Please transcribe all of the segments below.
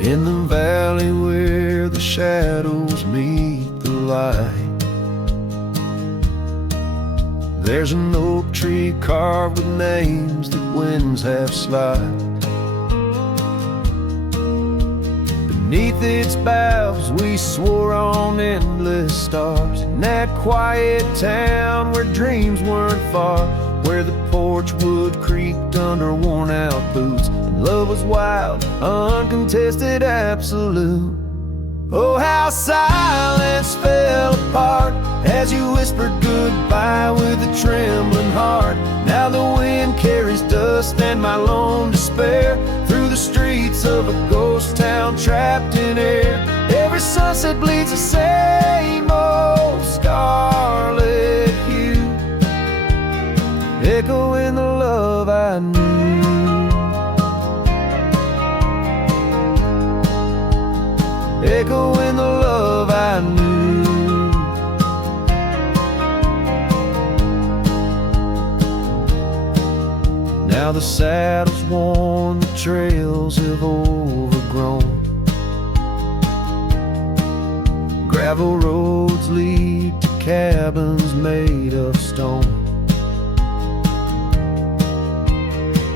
In the valley where the shadows meet the light, there's an oak tree carved with names that winds have slide. Beneath its boughs we swore on endless stars, in that quiet town where dreams weren't far, where the porch wood creaked under worn-out boots, and love was wild, uncontested, absolute. Oh, how silence fell apart as you whispered goodbye with a trembling heart. Now the wind carries dust and my lone despair through the streets of a ghost town trapped in air. Every sunset bleeds the same old scarlet hue, echoing the love I knew. Echoing the love I knew. Now the saddle's worn, the trails have overgrown. Gravel roads lead to cabins made of stone.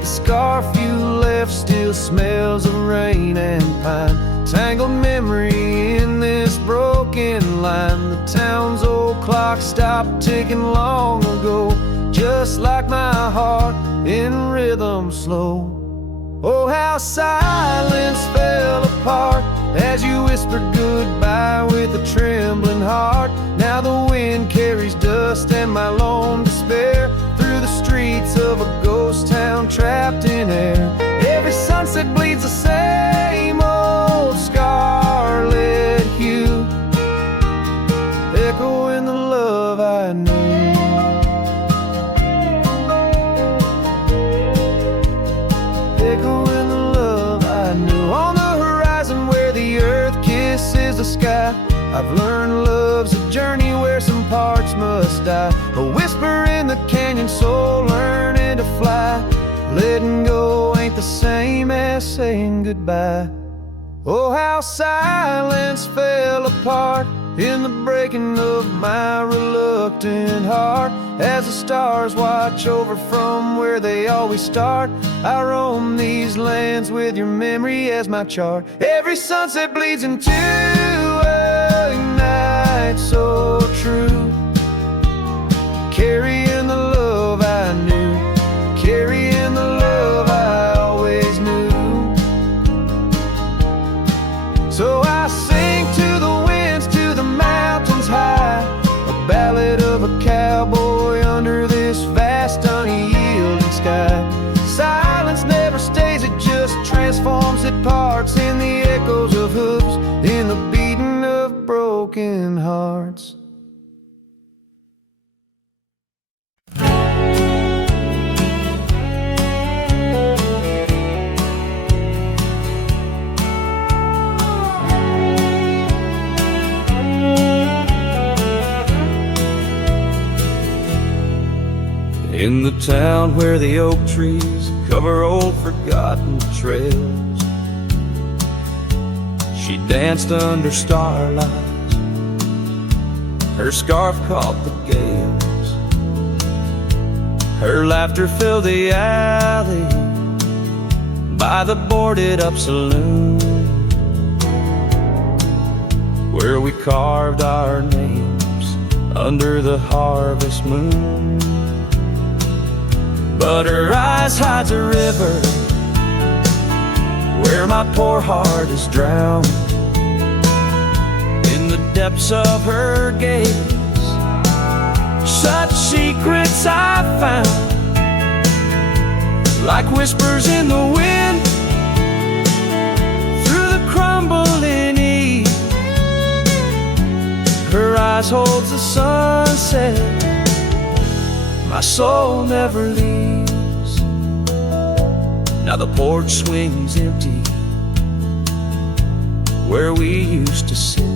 The scarf you left still smells of rain and pine, tangled memory in this broken line. The town's old clock stopped ticking long ago, just like my heart in rhythm slow. Oh, how silence fell apart as you whispered goodbye with a trembling heart. Now the wind carries dust and my lone despair through the streets of a ghost town trapped in air. Every sunset bleeds the same old scarlet hue, echoing the love I knew. Echoing the love I knew. On the horizon where the earth kisses the sky, I've learned love's a journey where some parts must die. A whisper in the canyon, soul learning to fly. Letting go ain't the same as saying goodbye. Oh, how silence fell apart in the breaking of my reluctant heart, as the stars watch over from where they always start. I roam these lands with your memory as my chart. Every sunset bleeds into a night so true, carrying the love I knew, carrying the love I always knew. So I sing to the winds, to the mountains high, a ballad of a cowboy under this vast unyielding sky. Silence never stays, it just transforms, it parts in the echoes of hooves, in the beating of broken hearts. In the town where the oak trees cover old forgotten trails, she danced under starlight, her scarf caught the gales. Her laughter filled the alley by the boarded up saloon, where we carved our names under the harvest moon. But her eyes hides a river where my poor heart is drowned. In the depths of her gaze, such secrets I found, like whispers in the wind through the crumbling eve. Her eyes holds the sunset, my soul never leaves. Now the porch swings empty where we used to sit.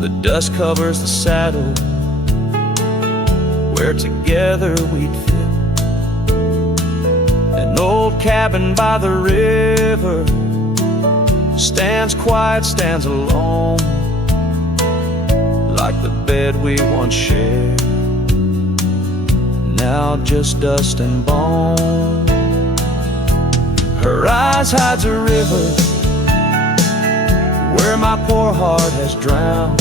The dust covers the saddle where together we'd fit. An old cabin by the river stands quiet, stands alone, like the bed we once shared, now just dust and bone. Her eyes hides a river where my poor heart has drowned.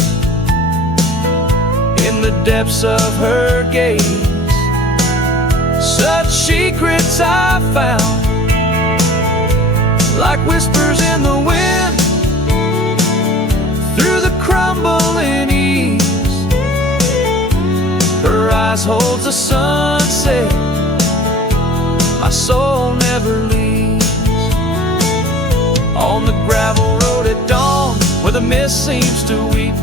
In the depths of her gaze, such secrets I found, like whispers in the wind, through the crumbling eaves. Her eyes holds the sunset, my soul never leaves. On the gravel road at dawn, where the mist seems to weep,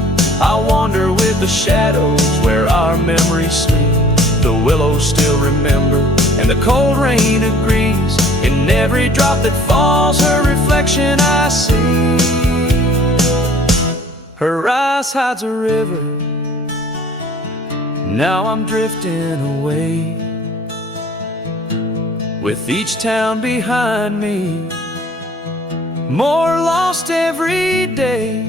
I wander with the shadows where our memories sleep. The willows still remember, and the cold rain agrees. In every drop that falls, her reflection I see. Her eyes hides a river, now I'm drifting away, with each town behind me, more lost every day,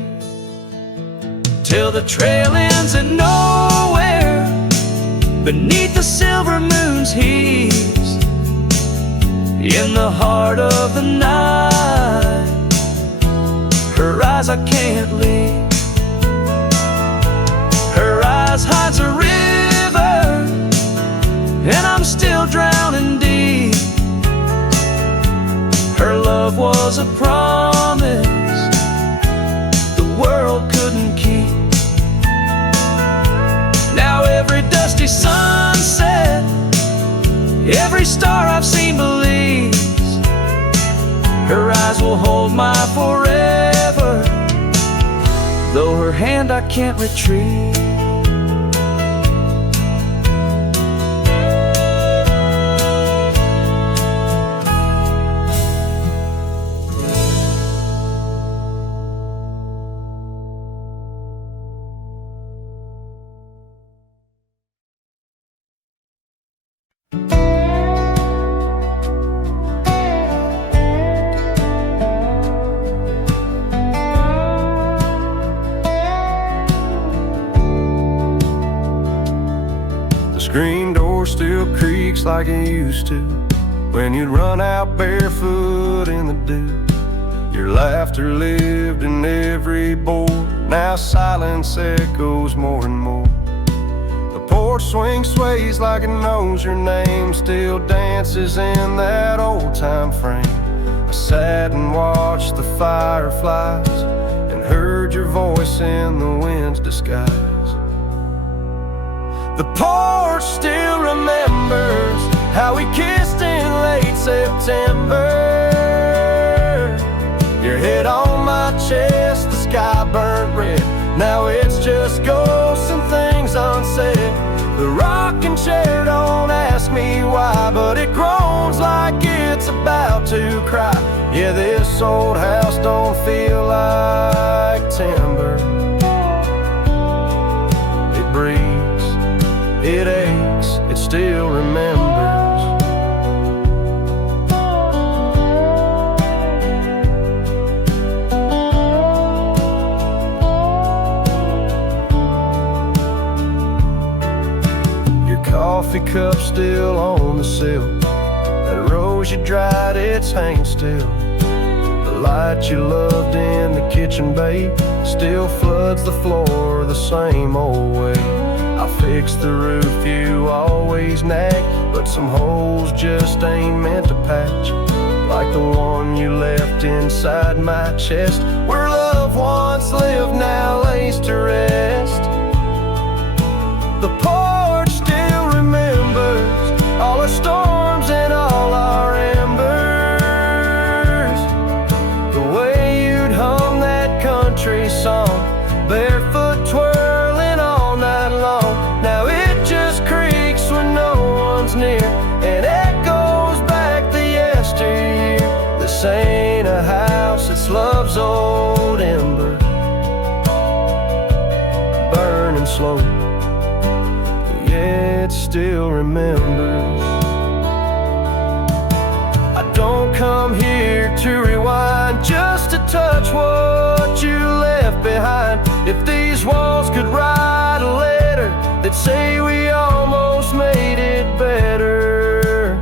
till the trail ends in nowhere, beneath the silver moon's heaves. In the heart of the night, her eyes I can't leave. Her eyes hides a river, and I'm still drowning deep. Her love was a promise the world couldn't keep. Now every dusty sunset, every star I've seen believes her eyes will hold my forever, though her hand I can't retrieve. Screen door still creaks like it used to, when you'd run out barefoot in the dew. Your laughter lived in every board, now silence echoes more and more. The porch swing sways like it knows your name, still dances in that old-time frame. I sat and watched the fireflies and heard your voice in the wind's disguise. The porch still remembers how we kissed in late September. Your head on my chest, the sky burnt red, now it's just ghosts and things unsaid. The rocking chair don't ask me why, but it groans like it's about to cry. Yeah, this old house don't feel like timber. It breathes, it aches, it still remembers. Your coffee cup still on the sill, that rose you dried, it's hanging still. The light you loved in the kitchen, babe, still floods the floor the same old way. I fixed the roof you always nag, but some holes just ain't meant to patch, like the one you left inside my chest, where love once lived now lays to rest. The porch still remembers all our storms and all our embers, the way you'd hum that country song, barefoot twirling all night long. Now it just creaks when no one's near, and echoes back the yesteryear. This ain't a house, it's love's old ember, burning slow, yeah, it still remembers. I don't come here to rewind, just to touch what you left behind. If these walls could write a letter, they'd say we almost made it better.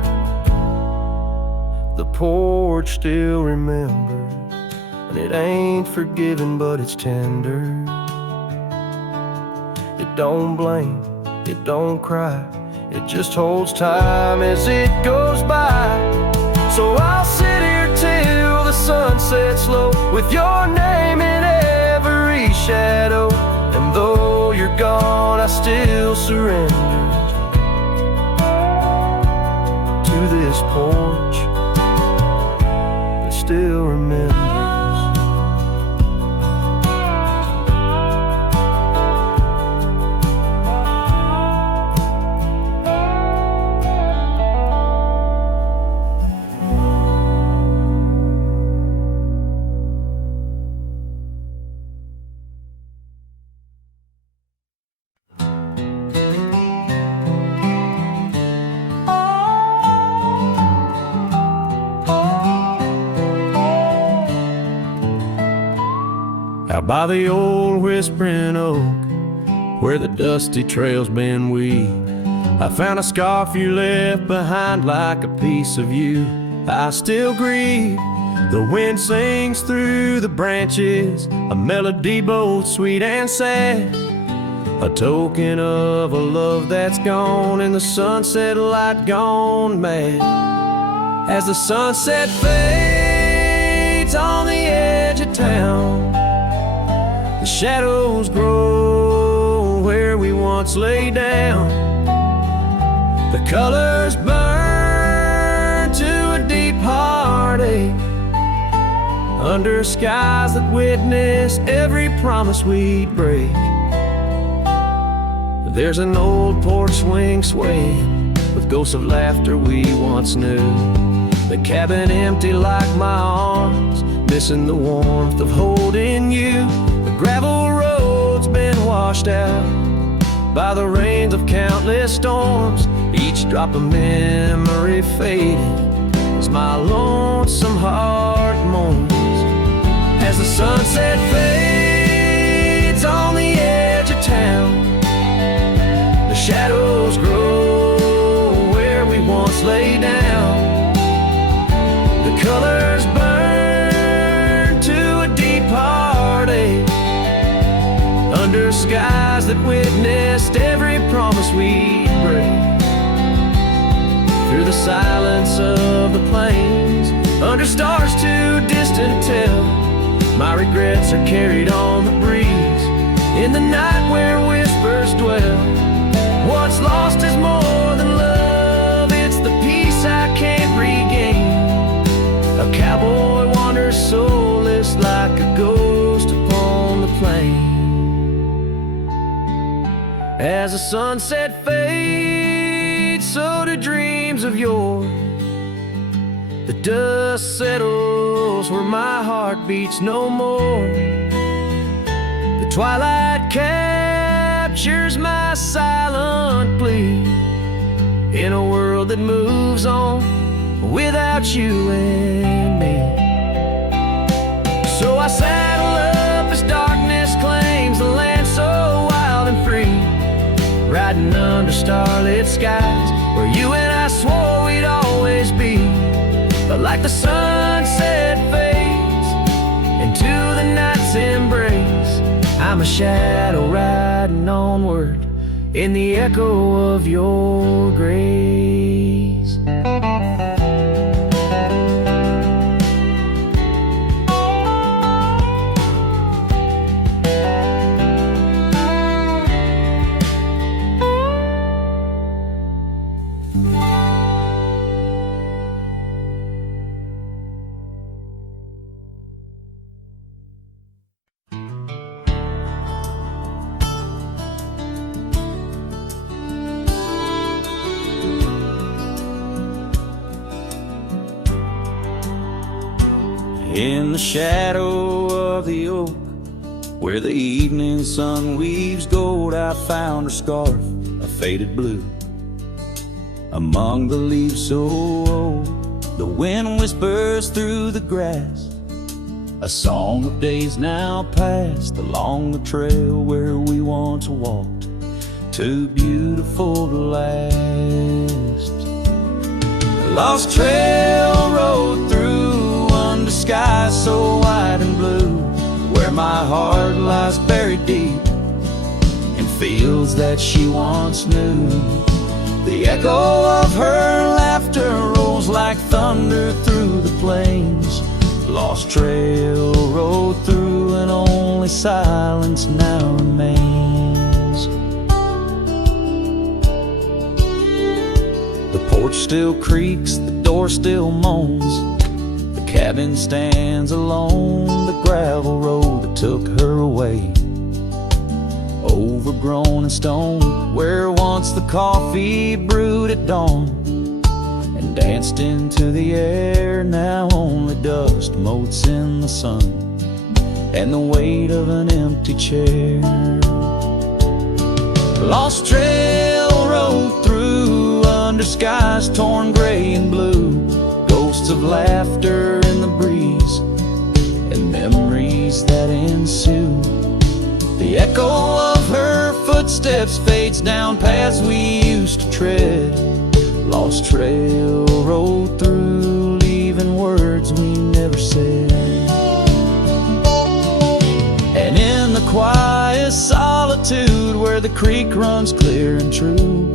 The porch still remembers, and it ain't forgiving, but it's tender. It don't blame, it don't cry, it just holds time as it goes by. So I'll sit here till the sun sets low, with your name in every shadow. And though you're gone, I still surrender to this porch that still remembers. Out by the old whispering oak, where the dusty trail's been weaved, I found a scarf you left behind like a piece of you. I still grieve. The wind sings through the branches, a melody both sweet and sad, a token of a love that's gone and the sunset light gone mad. As the sunset fades on the edge of town, the shadows grow where we once lay down. The colors burn to a deep heartache under skies that witness every promise we'd break. There's an old porch swing swaying with ghosts of laughter we once knew. The cabin empty like my arms, missing the warmth of holding you. The gravel road's been washed out by the rains of countless storms. Each drop of memory faded as my lonesome heart mourns. As the sunset fades on the edge of town, the shadows grow where we once lay down. The colors burn to a deep heartache under skies that witnessed every promise we'd break. Through the silence of the plains, under stars too distant to tell, my regrets are carried on the breeze in the night where whispers dwell. What's lost is more than love, it's the peace I can't regain. A cowboy wanders soulless like a ghost upon the plain. As the sunset fades, so do dreams of yore. The dust settles where my heart beats no more. The twilight captures my silent plea in a world that moves on without you and me. So I saddle up as darkness claims the land so wild and free, riding under starlit skies where you and I swore we'd always be. But like the sunset fades into the night's embrace, I'm a shadow riding onward in the echo of your grace. In the shadow of the oak, where the evening sun weaves gold, I found her scarf, a faded blue, among the leaves so old. The wind whispers through the grass, a song of days now past, along the trail where we once walked, too beautiful to last. Lost trail rode through under skies so wide and blue, where my heart lies buried deep in fields that she once knew. The echo of her laughter rolls like thunder through the plains. Lost trail rode through and only silence now remains. The porch still creaks, the door still moans. The cabin stands alone, the gravel road that took her away, overgrown and stone, where once the coffee brewed at dawn and danced into the air. Now only dust motes in the sun and the weight of an empty chair. Lost trail rode through under skies torn gray and blue, ghosts of laughter in the breeze and memories that ensue. The echo of her footsteps fades down paths we used to tread. Lost trail rode through, leaving words we never said. And in the quiet solitude where the creek runs clear and true,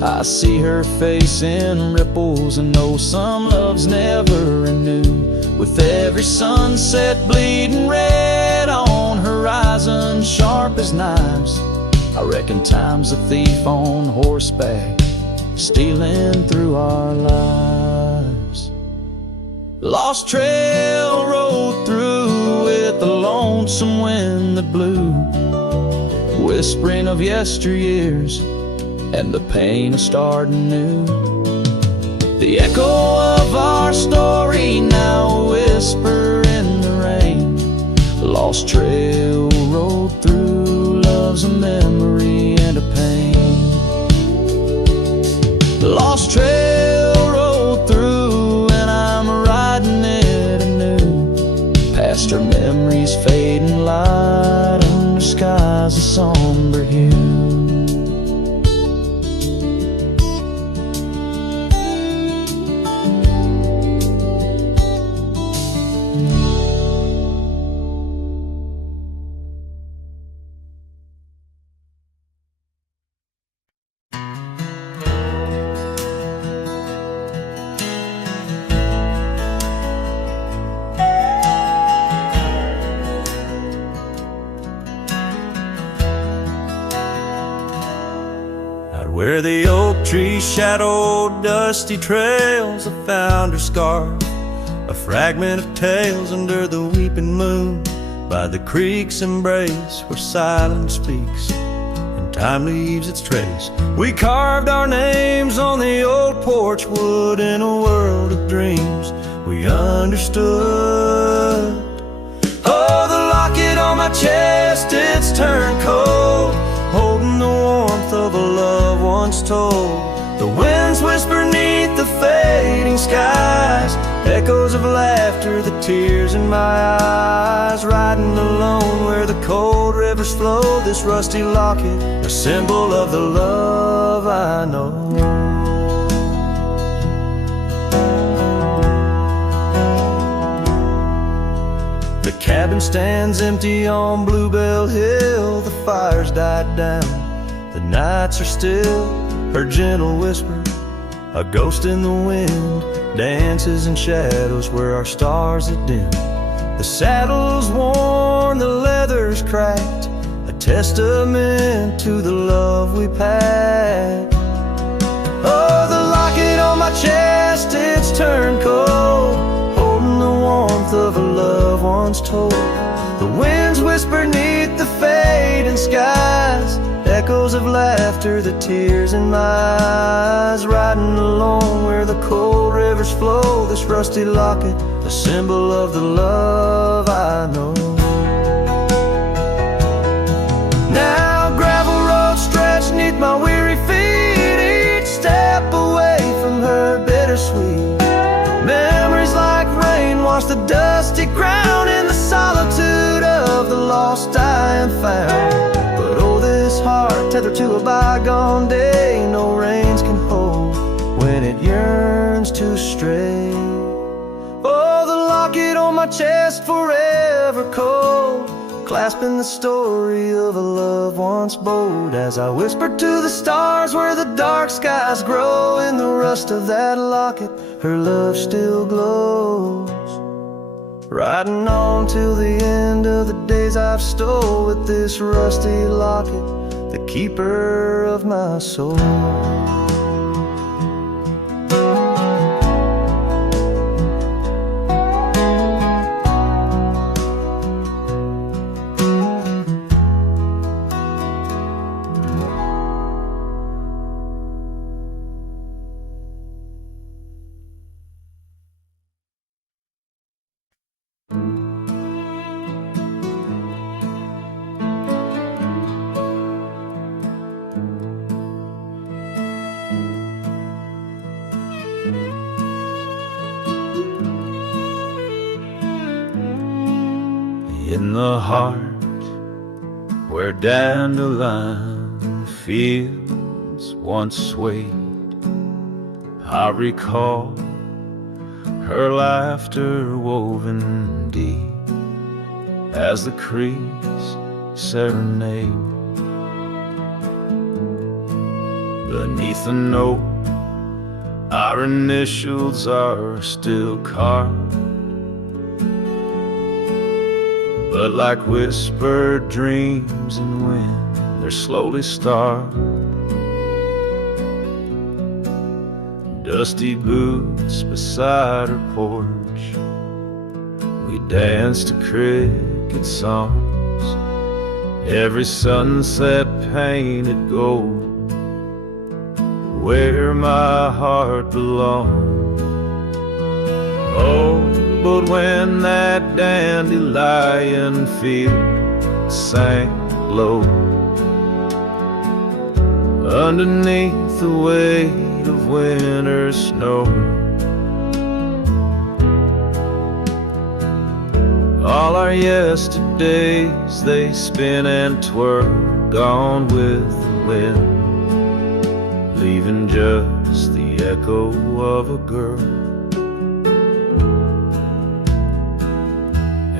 I see her face in ripples and know some loves never renew. With every sunset bleeding red on horizon sharp as knives, I reckon time's a thief on horseback, stealing through our lives. Lost trail rode through with the lonesome wind that blew, whispering of yesteryears and the pain of starting new. The echo of our story now a whisper in the rain. Lost trail rode through, love's a memory and a pain. Lost trail rode through and I'm riding it anew, past her memories fading light under skies of somber hue. Where the oak trees shadowed dusty trails, I found her scarf, a fragment of tales under the weeping moon, by the creek's embrace where silence speaks and time leaves its trace. We carved our names on the old porch wood in a world of dreams we understood. Oh, the locket on my chest, it's turned cold, holding the warmth of a love once told. The winds whisper neath the fading skies, echoes of laughter, the tears in my eyes. Riding alone where the cold rivers flow, this rusty locket, a symbol of the love I know. The cabin stands empty on Bluebell Hill, the fire's died down, the nights are still. Her gentle whisper, a ghost in the wind, dances in shadows where our stars are dim. The saddle's worn, the leather's cracked, a testament to the love we packed. Oh, the locket on my chest, it's turned cold, holding the warmth of a love once told. The winds whisper neath the fading skies, echoes of laughter, the tears in my eyes. Riding alone where the cold rivers flow, this rusty locket, a symbol of the love I know. Now gravel roads stretch neath my weary feet, each step away from her bittersweet dusty ground in the solitude of the lost I am found. But oh, this heart tethered to a bygone day, no reins can hold when it yearns to stray. Oh, the locket on my chest forever cold, clasping the story of a love once bold, as I whisper to the stars where the dark skies grow. In the rust of that locket, her love still glows. Riding on till the end of the days I've stole with this rusty locket, the keeper of my soul. In the heart where dandelion fields once swayed, I recall her laughter woven deep as the creek's serenade. Beneath the note, our initials are still carved, but like whispered dreams in wind, they're slowly starved. Dusty boots beside her porch, we dance to cricket songs. Every sunset painted gold, where my heart belongs. Oh, but when that dandelion field sank low, underneath the weight of winter snow, all our yesterdays they spin and twirl, gone with the wind, leaving just the echo of a girl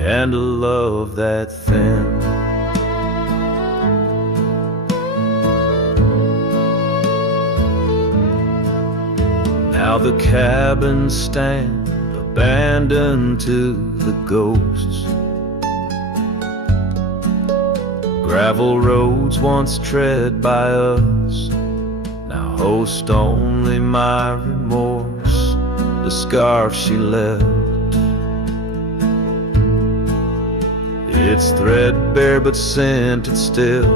and a love that thin. Now the cabins stand abandoned to the ghosts. Gravel roads once tread by us now host only my remorse, the scarf she left. It's threadbare but scented still,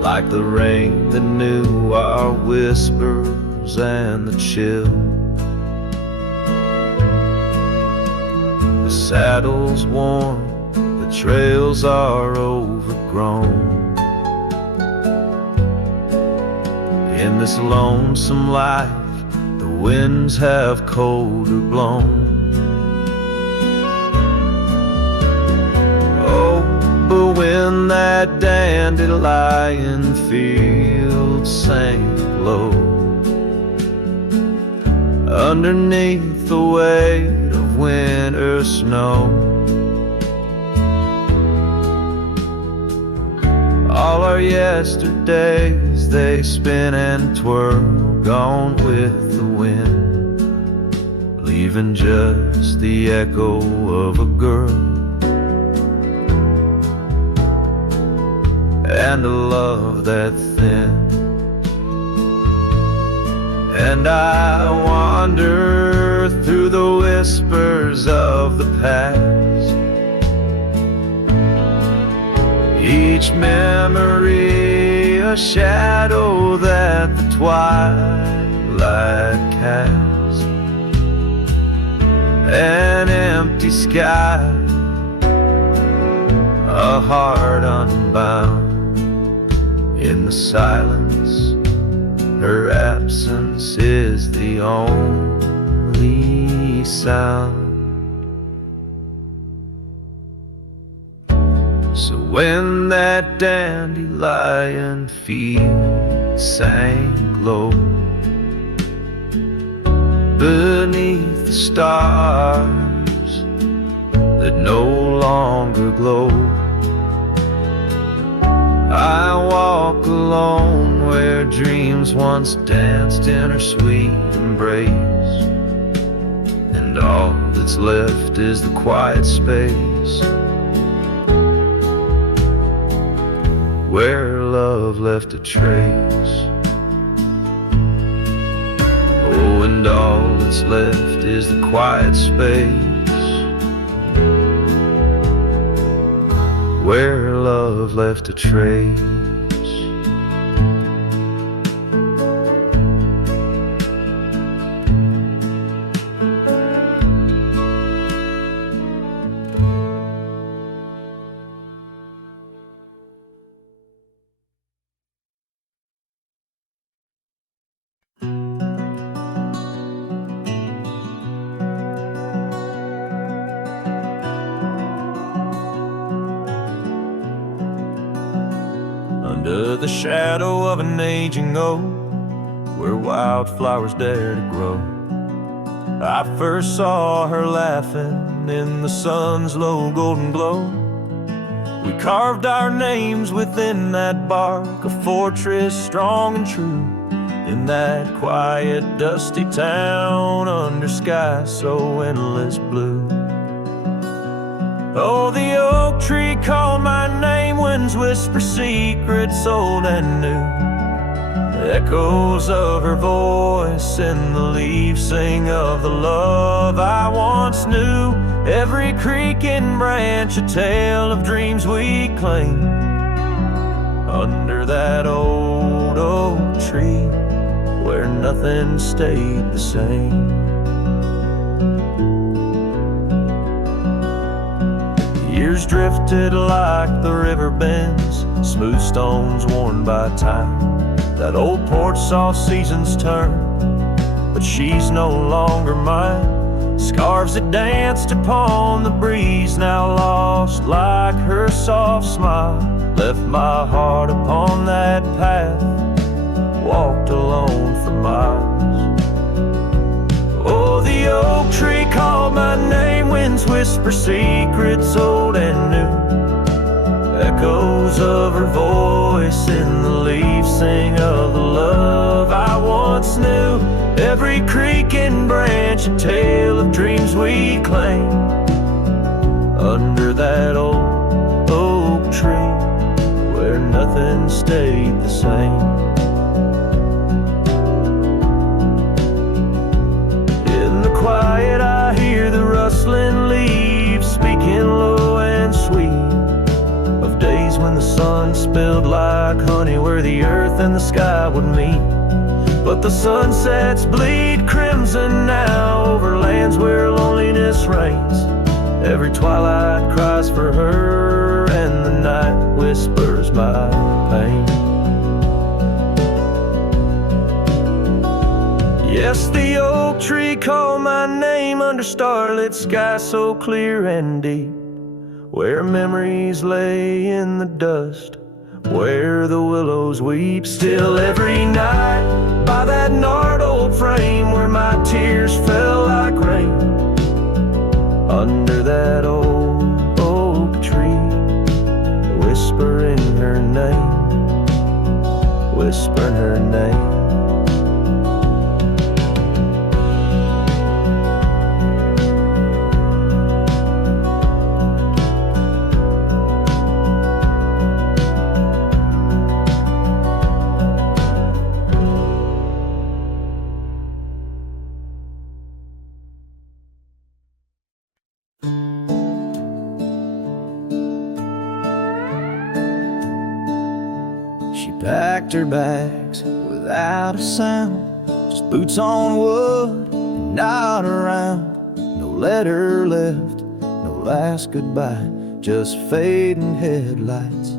like the rain that knew our whispers and the chill. The saddle's worn, the trails are overgrown. In this lonesome life, the winds have colder blown. But when that dandelion field sank low, underneath the weight of winter snow, all our yesterdays they spin and twirl, gone with the wind, leaving just the echo of a girl and a love that thin. And I wander through the whispers of the past, each memory a shadow that the twilight casts, an empty sky, a heart unbound. In the silence, her absence is the only sound. So when that dandelion field sank low beneath the stars that no longer glow, I walk alone where dreams once danced in her sweet embrace, and all that's left is the quiet space where love left a trace. Oh, and all that's left is the quiet space where love left a trace. Under the shadow of an aging oak, where wildflowers dare to grow, I first saw her laughing in the sun's low golden glow. We carved our names within that bark, a fortress strong and true, in that quiet, dusty town under sky so endless blue. Oh, the oak tree called my name, winds whisper secrets old and new. Echoes of her voice in the leaves sing of the love I once knew. Every creaking branch a tale of dreams we claim. Under that old oak tree where nothing stayed the same. Years drifted like the river bends, smooth stones worn by time. That old porch saw seasons turn, but she's no longer mine. Scarves that danced upon the breeze, now lost like her soft smile. Left my heart upon that path, walked alone for miles. Oh, the oak tree called my name, winds whisper secrets old and new. Echoes of her voice in the leaves sing of the love I once knew. Every creaking branch a tale of dreams we claim. Under that old oak tree where nothing stayed the same. Quiet, I hear the rustling leaves speaking low and sweet of days when the sun spilled like honey where the earth and the sky would meet. But the sunsets bleed crimson now over lands where loneliness reigns. Every twilight cries for her and the night whispers my pain. Yes, the oak tree called my name under starlit sky so clear and deep, where memories lay in the dust, where the willows weep. Still every night by that gnarled old frame where my tears fell like rain. Under that old oak tree, whispering her name, whispering her name. Packed her bags without a sound, just boots on wood and not around. No letter left, no last goodbye, just fading headlights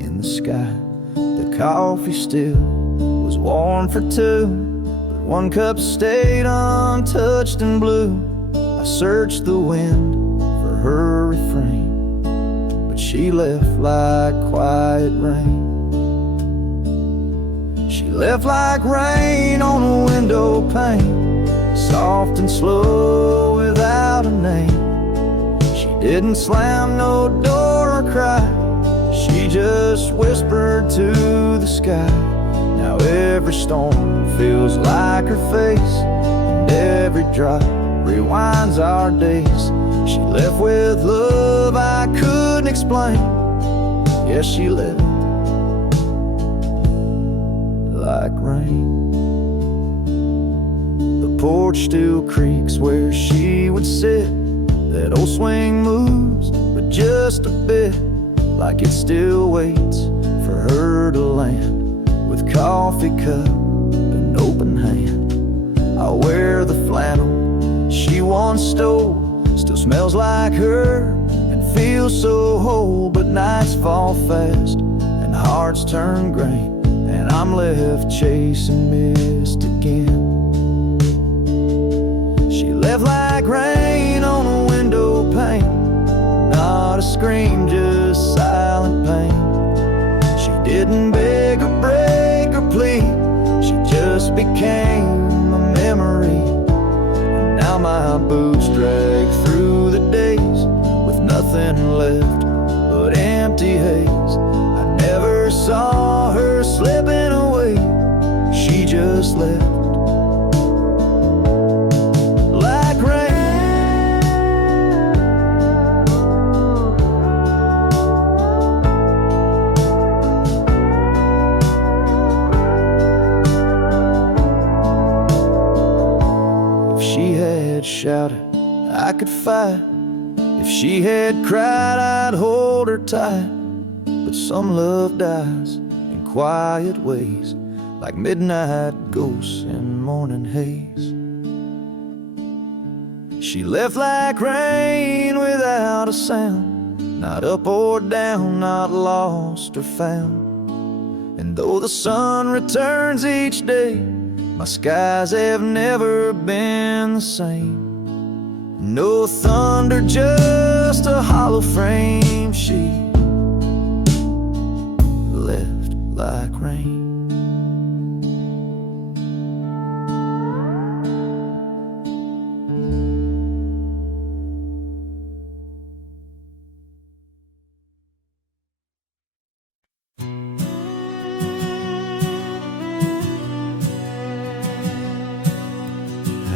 in the sky. The coffee still was warm for two, but one cup stayed untouched and blue. I searched the wind for her refrain, but she left like quiet rain. She left like rain on a window pane, soft and slow without a name. She didn't slam no door or cry, she just whispered to the sky. Now every storm feels like her face, and every drop rewinds our days. She left with love I couldn't explain. Yes, she left like rain. The porch still creaks where she would sit. That old swing moves, but just a bit, like it still waits for her to land. With coffee cup and open hand, I'll wear the flannel she once stole. Still smells like her and feels so whole. But nights fall fast and hearts turn gray, and I'm left chasing mist again. She left like rain on a window pane, not a scream, just silent pain. She didn't beg or break or plead, she just became a memory. And now my boots drag through the days with nothing left but empty haze. I never saw her slipping away, she just left like rain. If she had shouted, I could fight. If she had cried, I'd hold her tight. But some love dies in quiet ways, like midnight ghosts in morning haze. She left like rain without a sound, not up or down, not lost or found. And though the sun returns each day, my skies have never been the same. No thunder, just a hollow frame. She left like rain.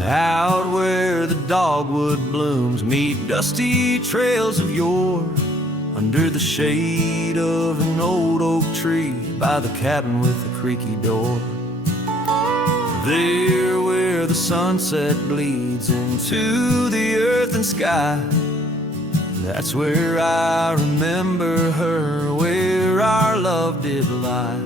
Out where the dogwood blooms meet dusty trails of yore, under the shade of an old oak tree by the cabin with the creaky door. There where the sunset bleeds into the earth and sky, that's where I remember her, where our love did lie.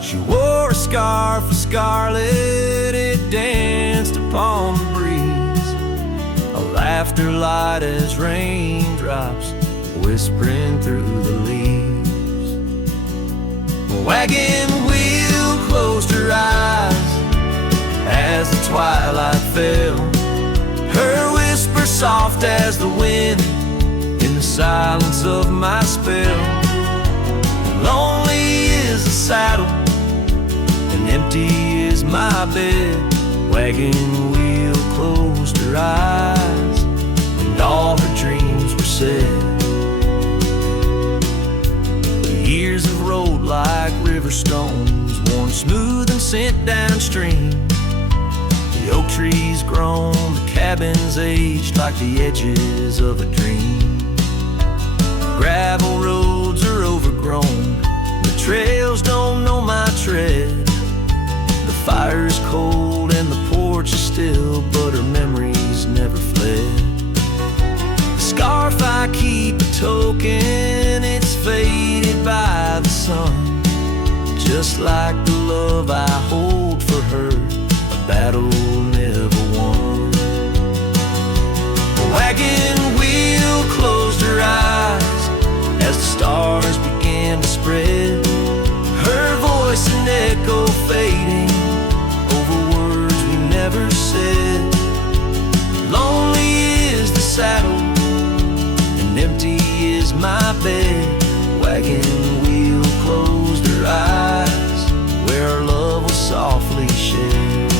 She wore a scarf of scarlet, it danced upon the breeze, a laughter light as raindrops whispering through the leaves. A wagon wheel closed her eyes as the twilight fell, her whisper soft as the wind in the silence of my spell. Lonely is the saddle, empty is my bed. Wagon wheel closed her eyes, and all her dreams were said. The years have rolled like river stones, worn smooth and sent downstream. The oak trees grown, the cabins aged like the edges of a dream. Gravel roads are overgrown, the trails don't know my tread. The fire's cold and the porch is still, but her memories never fled. The scarf I keep a token, it's faded by the sun, just like the love I hold for her, a battle never won. The wagon wheel closed her eyes as the stars began to spread, her voice an echo fading over words we never said. Lonely is the saddle, and empty is my my bed, wagon wheel closed her eyes, where our love was softly shared.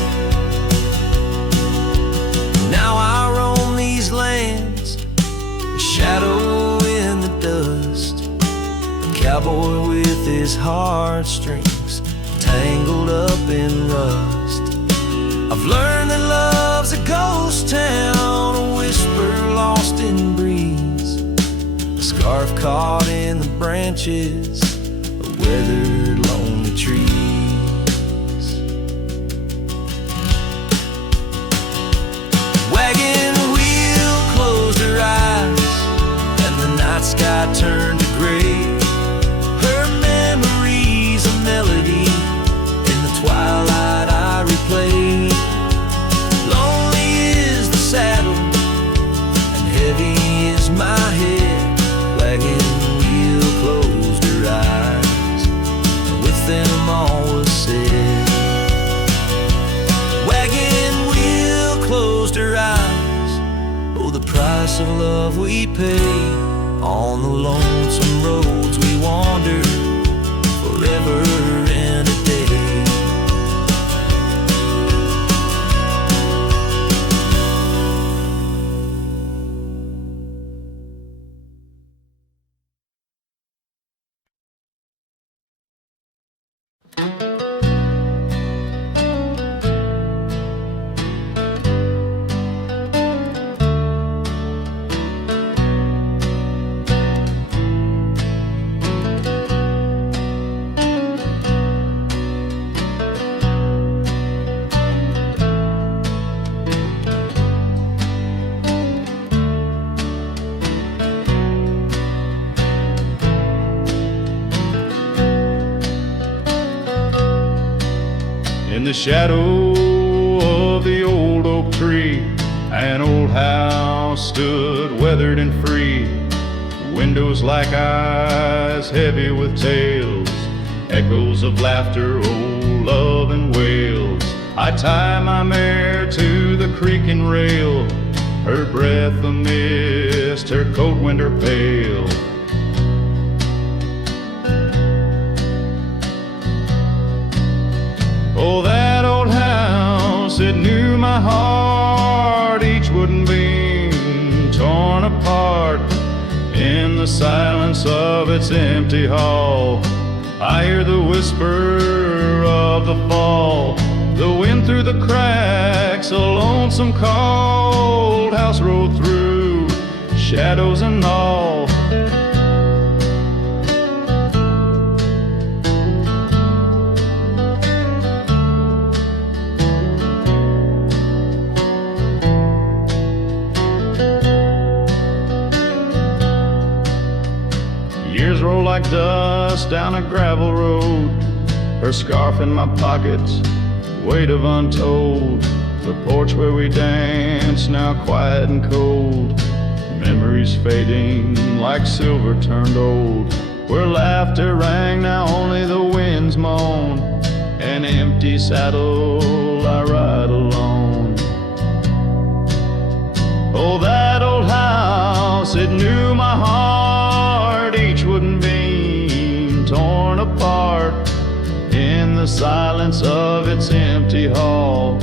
Now I roam these lands, a shadow in the dust, a cowboy with his heartstrings tangled up in rust. I've learned that love's a ghost town, a whisper lost in breeze, a scarf caught in the branches of weathered lonely trees. Wagon wheel closed her eyes, and the night sky turned to gray. Her memory's a melody, in the twilight I replay. Lonely is the saddle, and heavy is my head. Wagon wheel closed her eyes, and with them all was said. Wagon wheel closed her eyes, oh, the price of love we pay. On the lonesome roads we wander, forever and a day. In the shadow of the old oak tree, an old house stood weathered and free. Windows like eyes heavy with tales, echoes of laughter, old love and wails. I tie my mare to the creaking rail, her breath a mist, her coat winter pale. Oh, that old house, it knew my heart, each wooden beam torn apart. In the silence of its empty hall, I hear the whisper of the fall, the wind through the cracks, a lonesome cold house rode through, shadows and all. Years roll like dust down a gravel road, her scarf in my pocket, weight of untold. The porch where we danced, now quiet and cold. Memories fading like silver turned old. Where laughter rang, now only the winds moan. An empty saddle, I ride alone. Oh, that old house, it knew my heart, each wooden beam torn apart. In the silence of its empty hall,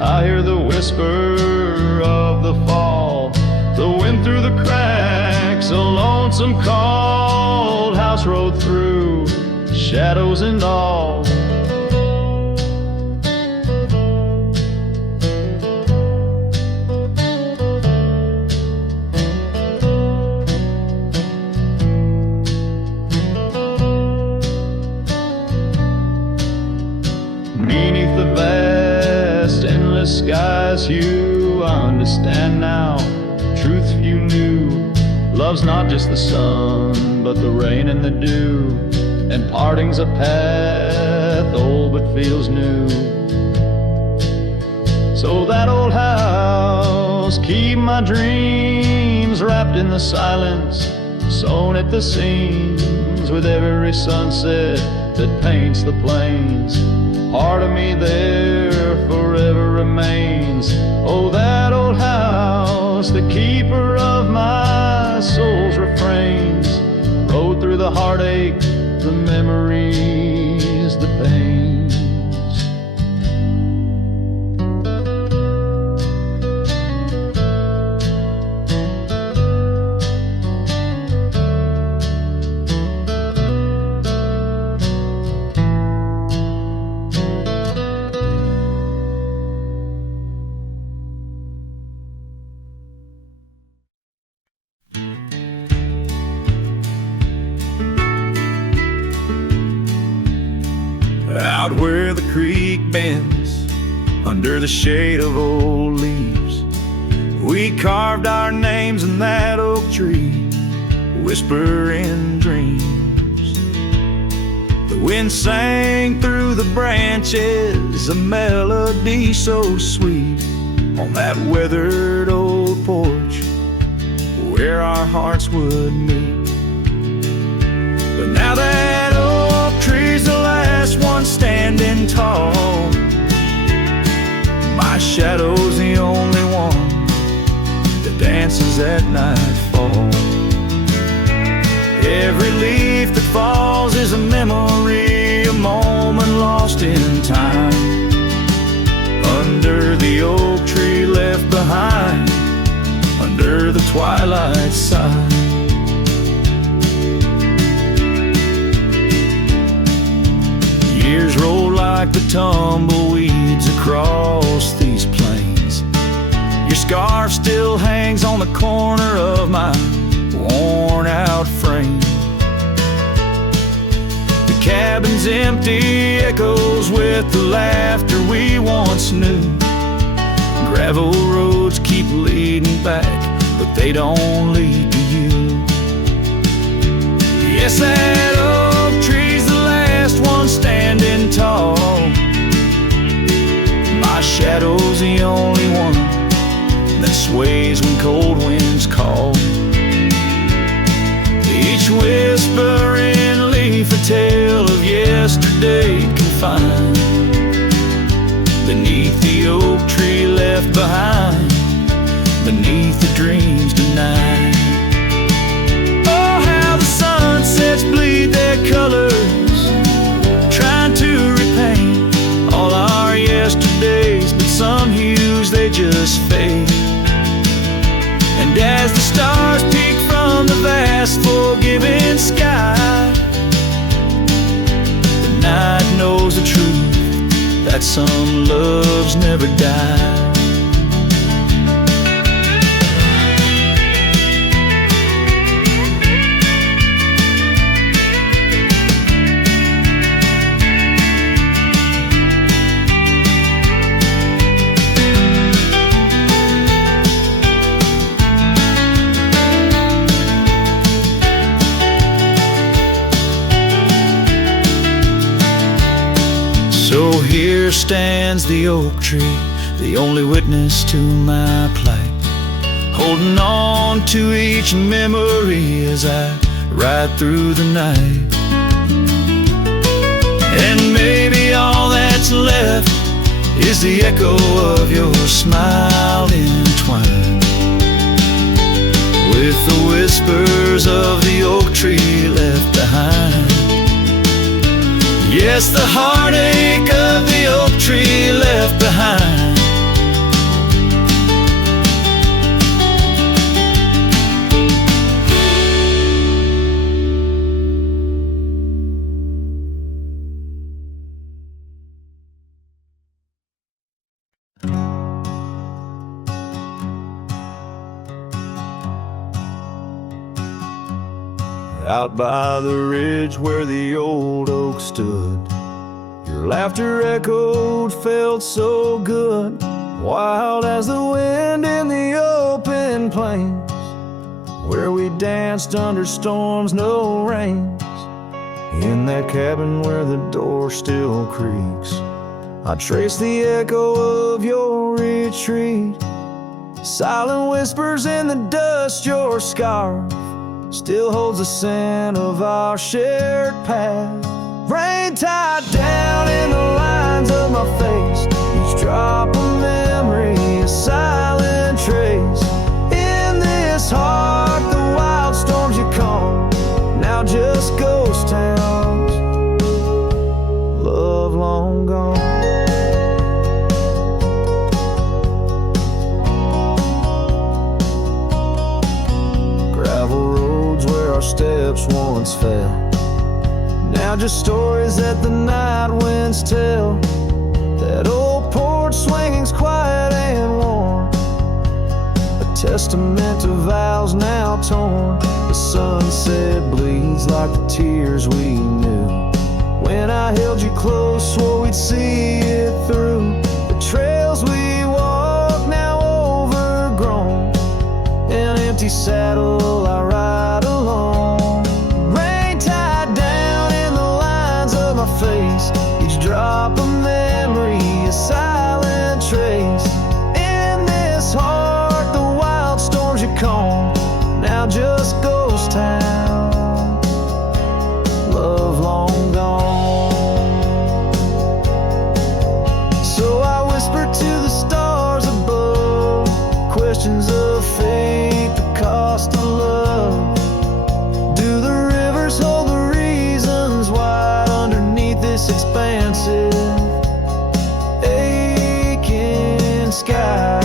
I hear the whisper of the fall, the wind through the cracks, a lonesome cold house rode through, shadows and all. Beneath the vast, endless sky's hue, I understand now, truth few knew. Love's not just the sun, but the rain and the dew, and parting's a path old but feels new. So that old house, keep my dreams wrapped in the silence, sewn at the seams with every sunset that paints the plains. Part of me there forever remains. Oh, that old house, the keeper of my soul's refrains. the heartache, the memories, the pains. Out where the creek bends, under the shade of old leaves, we carved our names in that oak tree, whispering dreams. The wind sang through the branches, a melody so sweet, on that weathered old porch, where our hearts would meet. But now that oak tree's the last one standing tall, my shadow's the only one that dances at nightfall. Every leaf that falls is a memory, a moment lost in time, under the oak tree left behind, under the twilight side. Years roll like the tumbleweeds across these plains. Your scarf still hangs on the corner of my worn-out frame. The cabin's empty, echoes with the laughter we once knew. Gravel roads keep leading back, but they don't lead to you. Yes, that oak tree's the last one standing tall, my shadow's the only one that sways when cold winds call. Each whispering leaf a tale of yesterday confined, beneath the oak tree left behind, beneath the dreams denied. Oh, how the sunsets bleed their colors, trying to repaint all our yesterdays, but some hues they just fade. And as the stars peek from the vast forgiving sky, the night knows the truth, that some loves never die. So here stands the oak tree, the only witness to my plight, holding on to each memory as I ride through the night. And maybe all that's left is the echo of your smile entwined with the whispers of the oak tree left behind. Yes, the heartache of the oak tree left behind. Out by the ridge where the old oak stood, your laughter echoed, felt so good, wild as the wind in the open plains, where we danced under storms, no rains. In that cabin where the door still creaks, I trace the echo of your retreat, silent whispers in the dust. Your scarf still holds the scent of our shared path. Rain tied down in the lines of my face, each drop of memory a silent trace. In this heart the wild storms you calm now just go steps once fell. Now just stories that the night winds tell. That old porch swinging's quiet and warm, a testament to vows now torn. The sunset bleeds like the tears we knew. When I held you close, swore we'd see it through. The trails we walk now overgrown, an empty saddle I ride alone. Rain tied down in the lines of my face, each drop of memory a silent trace. In this heart the wild storms you calm, now just ghost town, love long gone. So I whisper to the stars above, questions of fate, the cost of love. Do the rivers hold the reasons why underneath this expansive aching sky?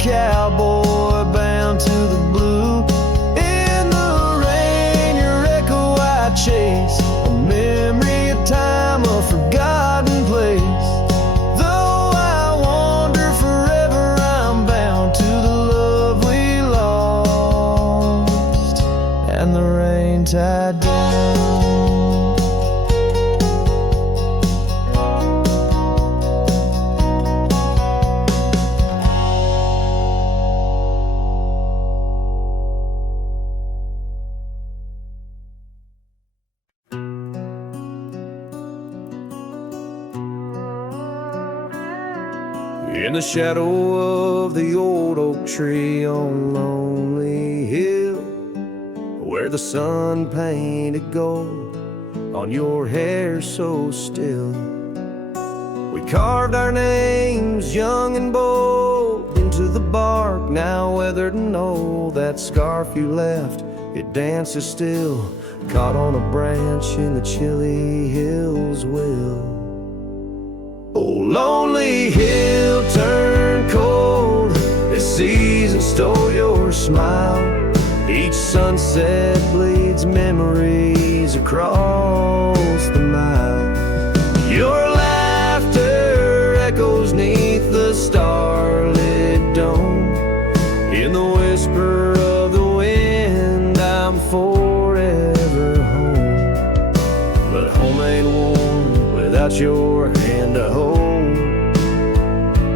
Cowboy bound to the blue. In the rain your echo I chase, a memory of time, a forgotten place. Though I wander forever, I'm bound to the love we lost and the rain tied down. In the shadow of the old oak tree on Lonely Hill, where the sun painted gold on your hair so still, we carved our names young and bold into the bark, now weathered and old. That scarf you left, it dances still, caught on a branch in the chilly hills will. Oh, lonely hill turned cold, this season stole your smile. Each sunset bleeds memories across the mile. Your laughter echoes neath the starlit dome. In the whisper of the wind, I'm forever home. But home ain't warm without your hand to hold.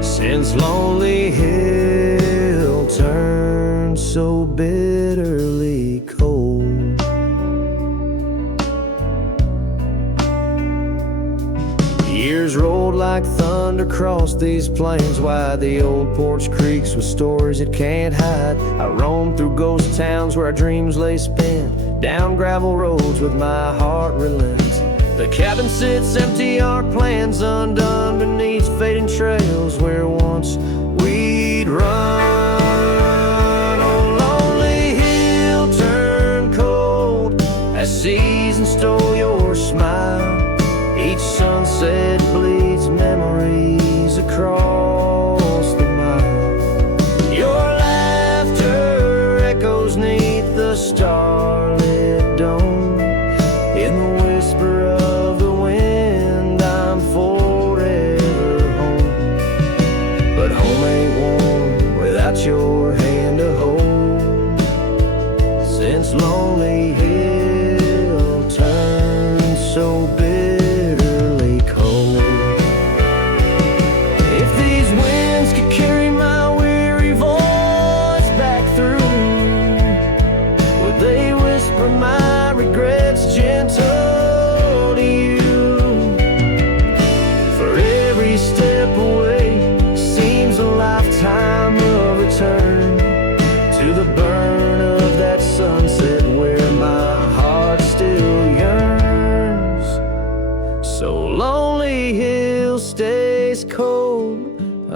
Since Lonely Hill turned so bitterly cold. Years rolled like thunder across these plains, wide the old porch creaks with stories it can't hide. I roamed through ghost towns where our dreams lay spent, down gravel roads with my heart relents. The cabin sits empty, our plans undone beneath fading trails where once we'd run. Oh, lonely hill turned cold as season stole your smile. Each sunset bleeds memories across the mile. Your laughter echoes neath the starlit dome. In the whisper of the wind, I'm forever home. But home ain't warm without your hand to hold. Since Lonely Hill turned so bitterly cold. If these winds could carry my weary voice back through, would they whisper my regrets gentle to you? For every step away seems a lifetime of return to the burn of that sunset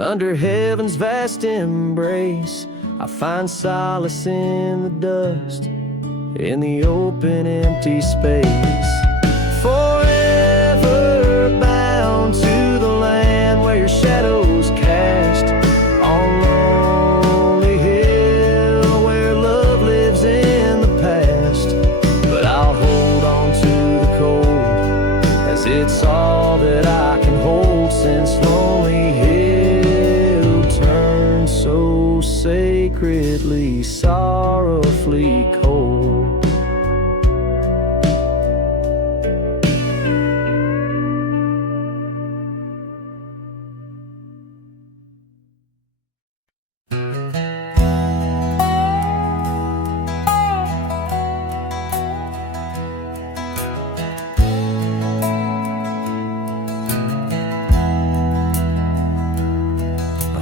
Under heaven's vast embrace, I find solace in the dust, in the open, empty space. Forever bound to the land where your shadows cast on lonely hill, where love lives in the past. But I'll hold on to the cold, as it's all that I can hold, since lonely hill turned so sacredly, sorrowfully cold.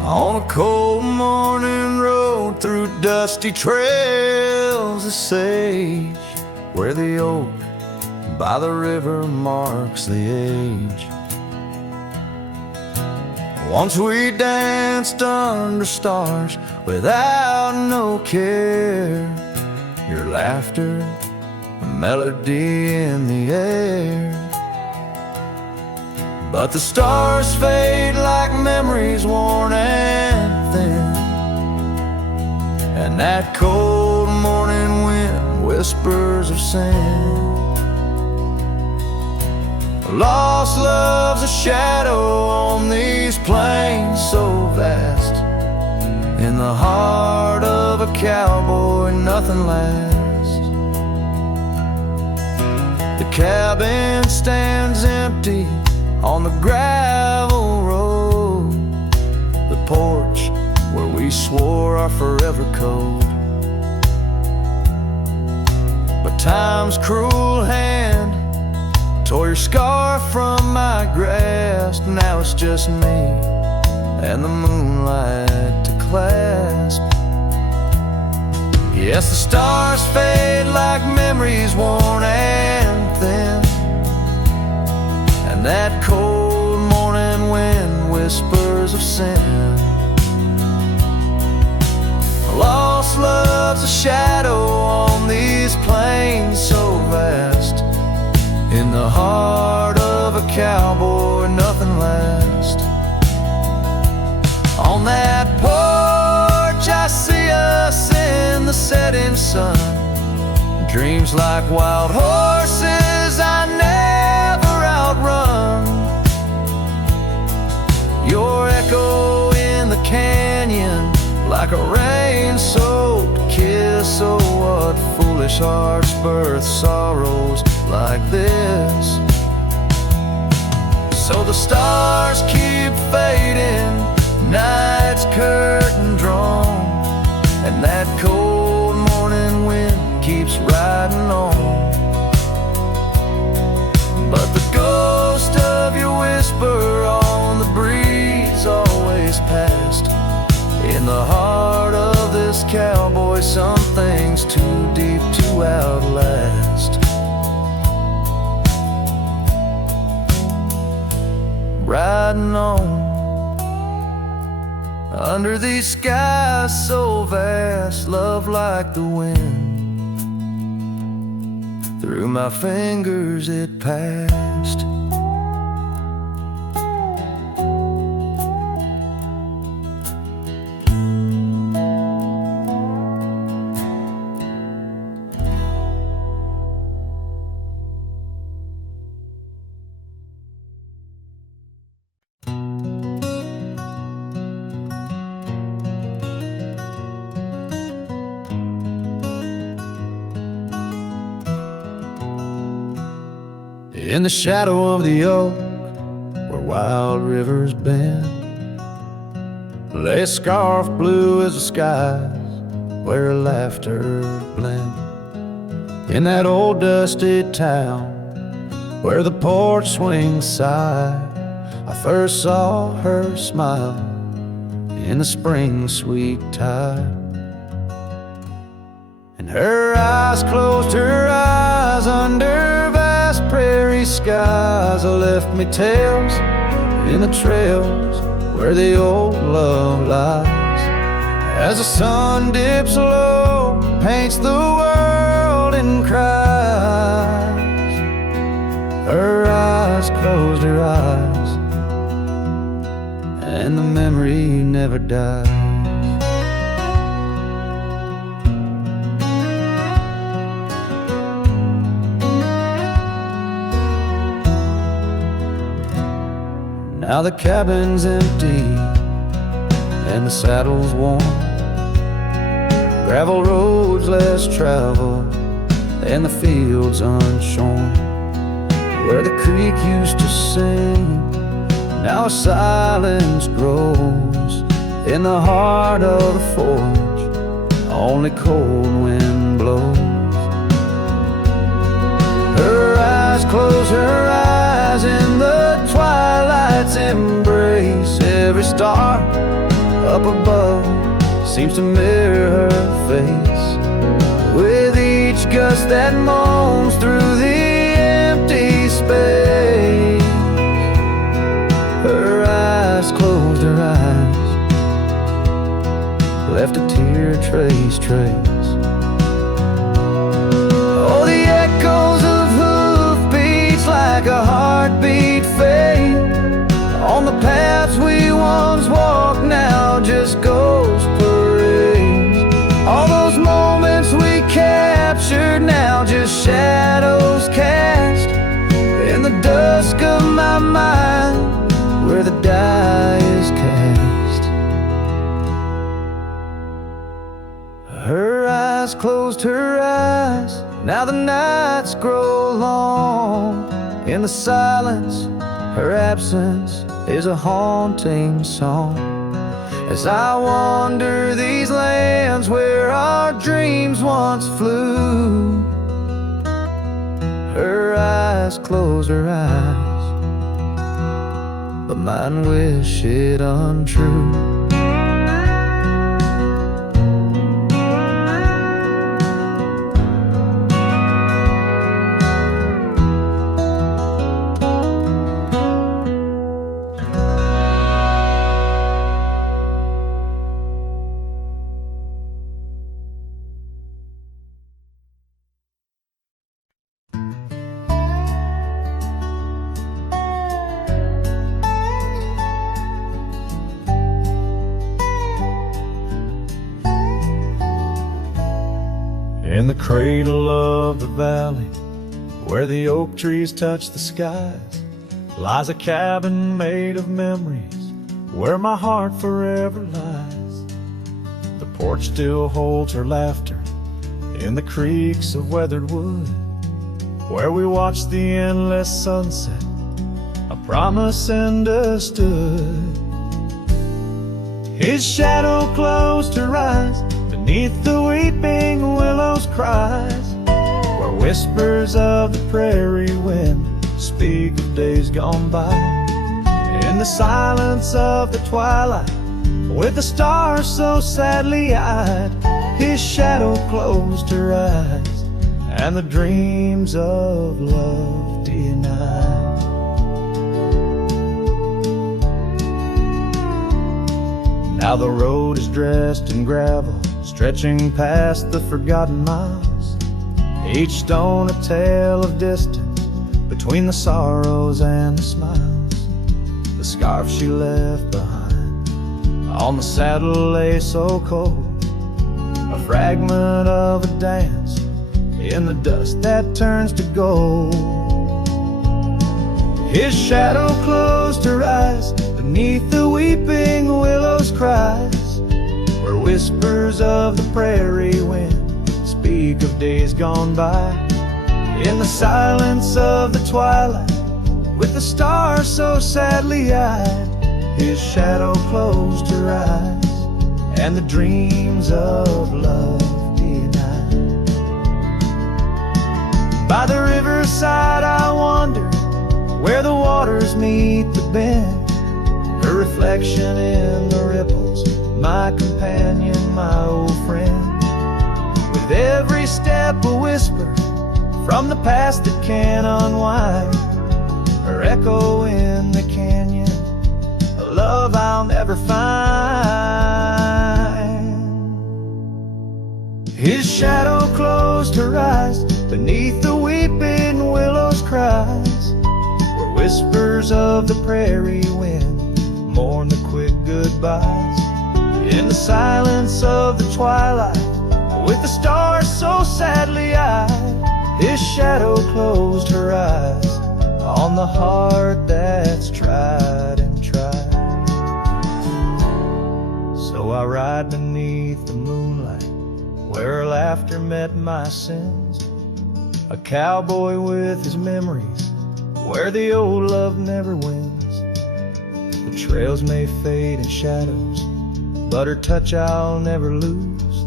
On a cold morning road through dusty trails of sage, where the oak by the river marks the age. Once we danced under stars without no care, your laughter, a melody in the air. But the stars fade like memories worn and thin, and that cold morning wind whispers of sin. Lost love's a shadow on these plains so vast. In the heart of a cowboy nothing lasts. The cabin stands empty on the gravel road, the porch where we swore our forever code. But time's cruel hand tore your scarf from my grasp. Now it's just me and the moonlight to clasp. Yes, the stars fade like memories worn and thin, and that cold morning wind whispers of sin. Lost love's a shadow on these plains so vast. In the heart of a cowboy nothing lasts. On that porch I see us in the setting sun. Dreams like wild horses I never outrun. Your echo in the canyon like a rain-soaked kiss. Oh, what foolish hearts birth sorrows like this. So the stars keep fading, night's curtain drawn, and that cold morning wind keeps riding on. But the ghost of your whisper on the breeze always past. In the heart of this cowboy some things too deep to outlast. Riding on under these skies so vast, love like the wind. Through my fingers it passed. In the shadow of the oak, where wild rivers bend, lay a scarf blue as the skies, where laughter blend. In that old dusty town, where the porch swings sigh, I first saw her smile in the spring sweet tide. And her eyes closed her eyes under vast prairie skies. I left me tales in the trails where the old love lies. As the sun dips low, paints the world and cries. Her eyes closed her eyes, and the memory never dies. Now the cabin's empty and the saddle's worn, gravel roads less traveled and the fields unshorn. Where the creek used to sing, now silence grows in the heart of the forge, only cold wind blows. Her eyes close her eyes in the twilight's embrace. Every star up above seems to mirror her face, with each gust that moans through the empty space. Her eyes closed her eyes, left a tear trace. Oh, the echoes of hoofbeats like a heartbeat fade on the paths we once walked, now just ghost parades. All those moments we captured, now just shadows cast in the dusk of my mind, where the die is cast. Her eyes closed her eyes, now the nights grow long. In the silence, her absence is a haunting song. As I wander these lands where our dreams once flew, her eyes close her eyes, but mine wish it untrue. In the cradle of the valley, where the oak trees touch the skies, lies a cabin made of memories, where my heart forever lies. The porch still holds her laughter in the creaks of weathered wood, where we watched the endless sunset, a promise understood. His shadow closed her eyes beneath the weeping willows' cries, where whispers of the prairie wind speak of days gone by. In the silence of the twilight, with the stars so sadly eyed, his shadow closed her eyes, and the dreams of love denied. Now the road is dressed in gravel, stretching past the forgotten miles, each stone a tale of distance between the sorrows and the smiles. The scarf she left behind on the saddle lay so cold, a fragment of a dance in the dust that turns to gold. His shadow closed her eyes beneath the weeping willows' cries, where whispers of the prairie wind speak of days gone by. In the silence of the twilight, with the stars so sadly eyed, his shadow closed her eyes, and the dreams of love denied. By the riverside I wander, where the waters meet the bend, her reflection in the ripples, my companion, my old friend. With every step a whisper from the past that can unwind, her echo in the canyon, a love I'll never find. His shadow closed her eyes, beneath the weeping willows cries, where whispers of the prairie wind mourn the quick goodbyes. In the silence of the twilight, with the stars so sadly eyed, his shadow closed her eyes on the heart that's tried and tried. So I ride beneath the moonlight, where her laughter met my sins, a cowboy with his memories, where the old love never wins. The trails may fade in shadows, but her touch I'll never lose,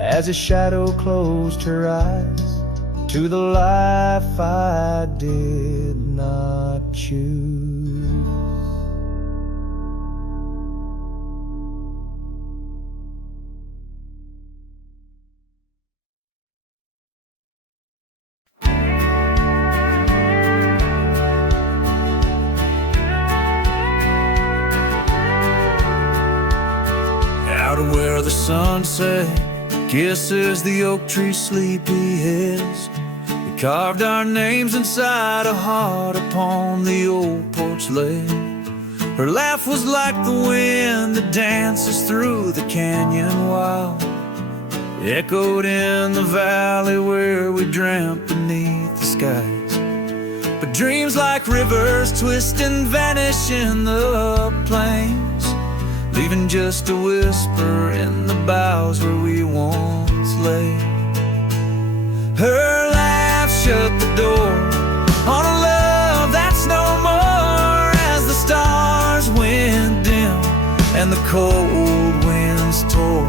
as his shadow closed her eyes to the life I did not choose. Out of where the sunset kisses the oak tree sleepy heads, we carved our names inside a heart upon the old porch ledge. Her laugh was like the wind that dances through the canyon wild, echoed in the valley where we dreamt beneath the skies. But dreams like rivers twist and vanish in the plains, leaving just a whisper in the boughs where we once lay. Her laugh shut the door on a love that's no more, as the stars went dim and the cold winds tore.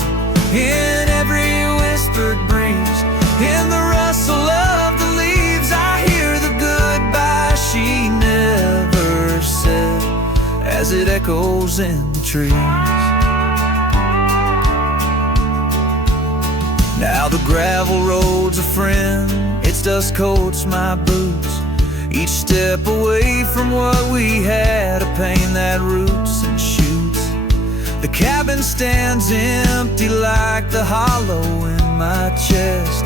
In every whispered breeze, in the rustle of the leaves, I hear the goodbye she never said, as it echoes in the trees. Now the gravel road's a friend, its dust coats my boots, each step away from what we had, a pain that roots and shoots. The cabin stands empty like the hollow in my chest,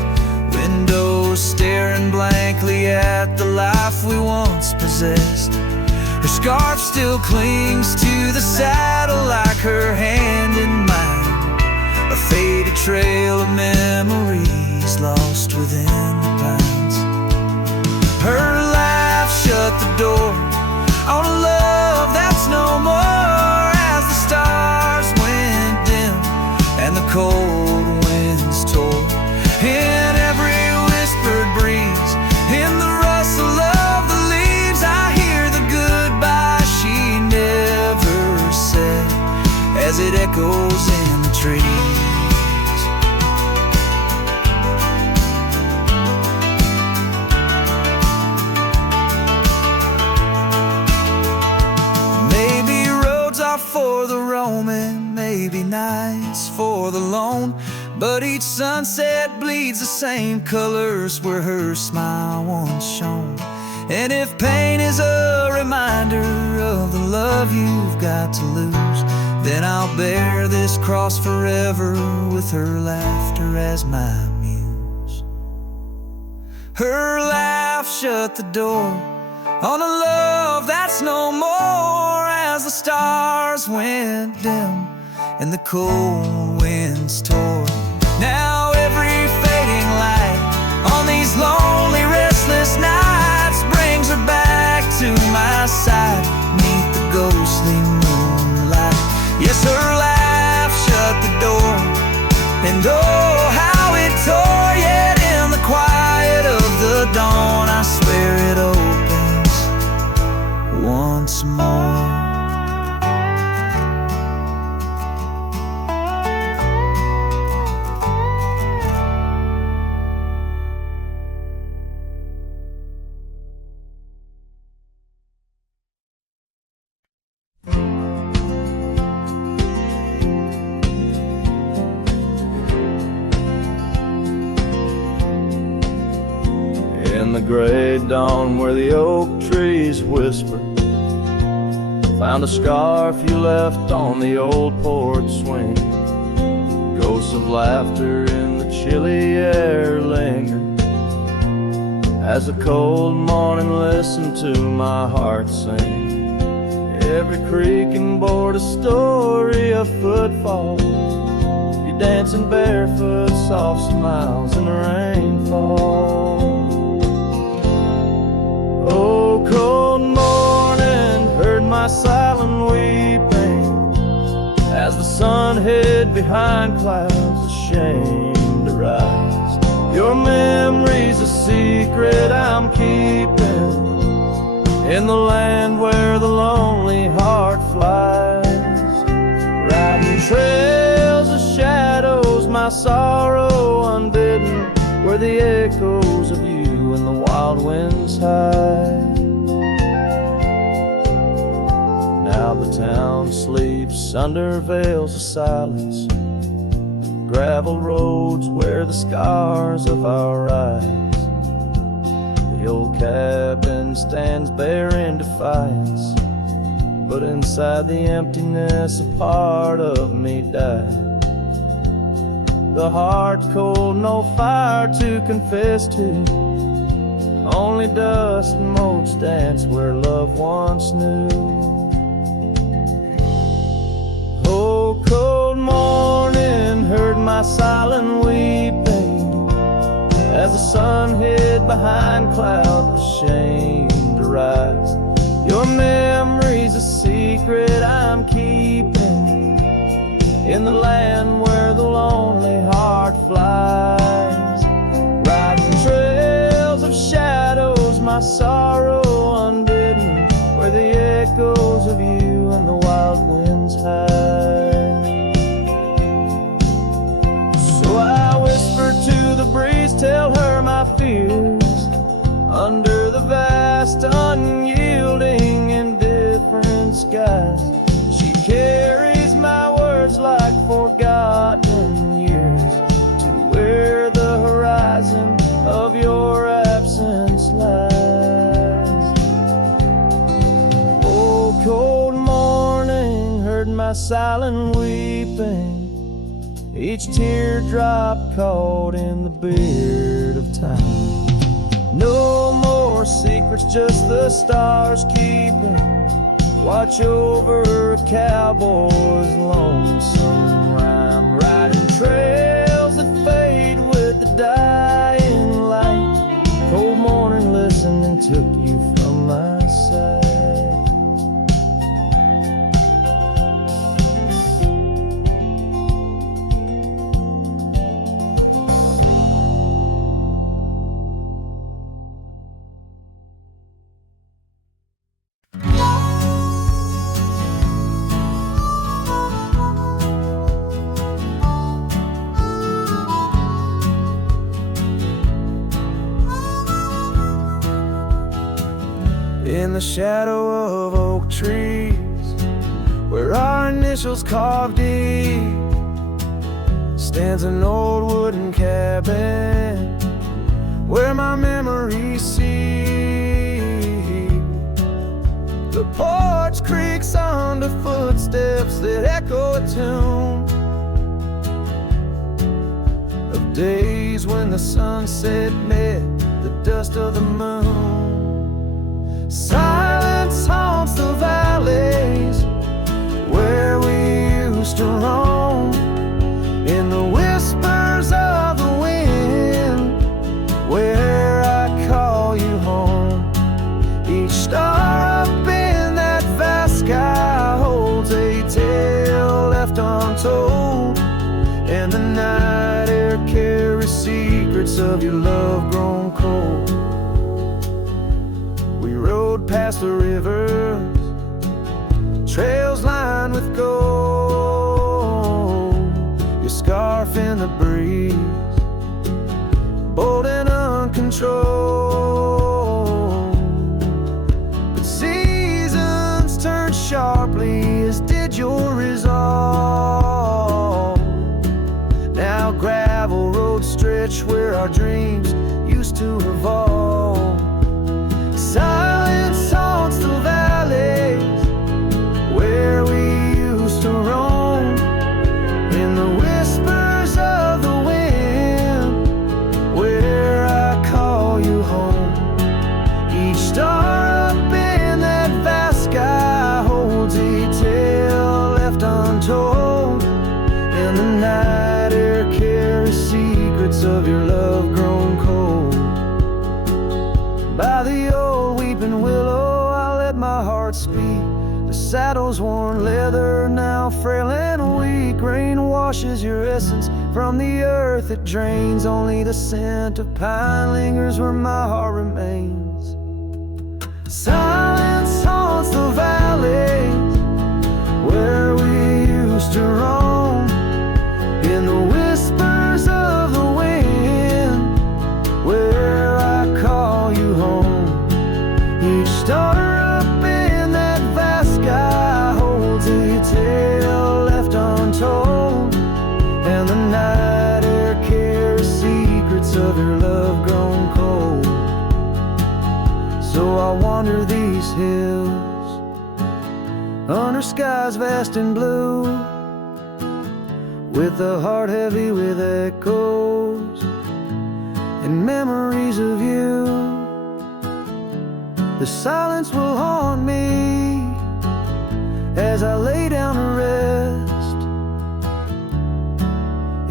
windows staring blankly at the life we once possessed. Her scarf still clings to the saddle like her hand in mine, a faded trail of memories lost within the pines. Her laugh shut the door on a love that's no more, as the stars went dim and the cold winds tore. In every whispered breeze, in the rustle of the leaves, I hear the goodbye she never said, as it echoes in the trees. Maybe roads are for the roaming, maybe nights for the lone, but each sunset bleeds the same colors where her smile once shone. And if pain is a reminder of the love you've got to lose, then I'll bear this cross forever with her laughter as my muse. Her laugh shut the door on a love that's no more, as the stars went dim and the cold winds tore. Now every fading light on these lonely, restless nights brings her back to my side, neath the ghostly moonlight. Yes, her laugh shut the door, and oh, how it tore. Yet in the quiet of the dawn, I swear it opens once more. In the gray dawn where the oak trees whisper Found a scarf you left on the old porch swing. Ghosts of laughter in the chilly air linger as the cold morning listened to my heart sing. Every creaking board a story of footfalls. You dancing barefoot, soft smiles in the rainfall. Oh, cold morning, heard my silent weeping as the sun hid behind clouds, ashamed to rise. Your memory's a secret I'm keeping in the land where the lonely heart flies. Riding trails of shadows, my sorrow unbidden, where the echoes of you and the wild winds hide. Now the town sleeps under veils of silence, gravel roads wear the scars of our eyes. The old cabin stands bare in defiance, but inside the emptiness a part of me died. The heart cold, no fire to confess to, only dust and motes dance where love once knew. Oh, cold morning, heard my silent weeping as the sun hid behind clouds, ashamed to rise. Your memory's a secret I'm keeping in the land where the lonely heart flies. Riding trails of shadows, my sorrow unbidden, where the echoes of you and the wild winds hide. So I whisper to the breeze, tell her my fears, under the vast, unyielding, indifferent skies. She carries my words like forgotten years to where the horizon of your absence lies. Oh, cold morning, heard my silent weeping, each teardrop caught in the beard of time. No more secrets, just the stars keeping watch over a cowboy's lonesome rhyme. Riding trails that fade with the dying light. Cold morning listening took you from my side. In the shadow of oak trees, where our initials carved deep, stands an old wooden cabin where my memories see. The porch creaks under footsteps that echo a tune of days when the sunset met the dust of the moon. Silence haunts the valleys where we used to roam, in the whispers of the wind where I call you home. Each star up in that vast sky holds a tale left untold, and the night air carries secrets of your love grown cold. Past the rivers, trails lined with gold, your scarf in the breeze, bold and uncontrolled. But seasons turned sharply, as did your resolve. Now gravel roads stretch where our dreams used to revolve. Silence haunts the valleys saddle's worn leather, now frail and weak. Rain washes your essence from the earth it drains. Only the scent of pine lingers where my heart remains. Silence haunts the valleys where we used to roam. In the whispers of the wind, where I call you home. Each star up in that vast sky holds a tale left untold, and the night air carries secrets of your love grown cold. So I wander these hills under skies vast and blue, with a heart heavy with echoes and memories of you. The silence will haunt me as I lay down to rest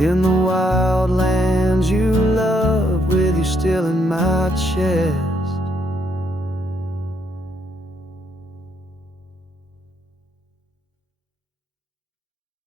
in the wild lands you love, with you still in my chest.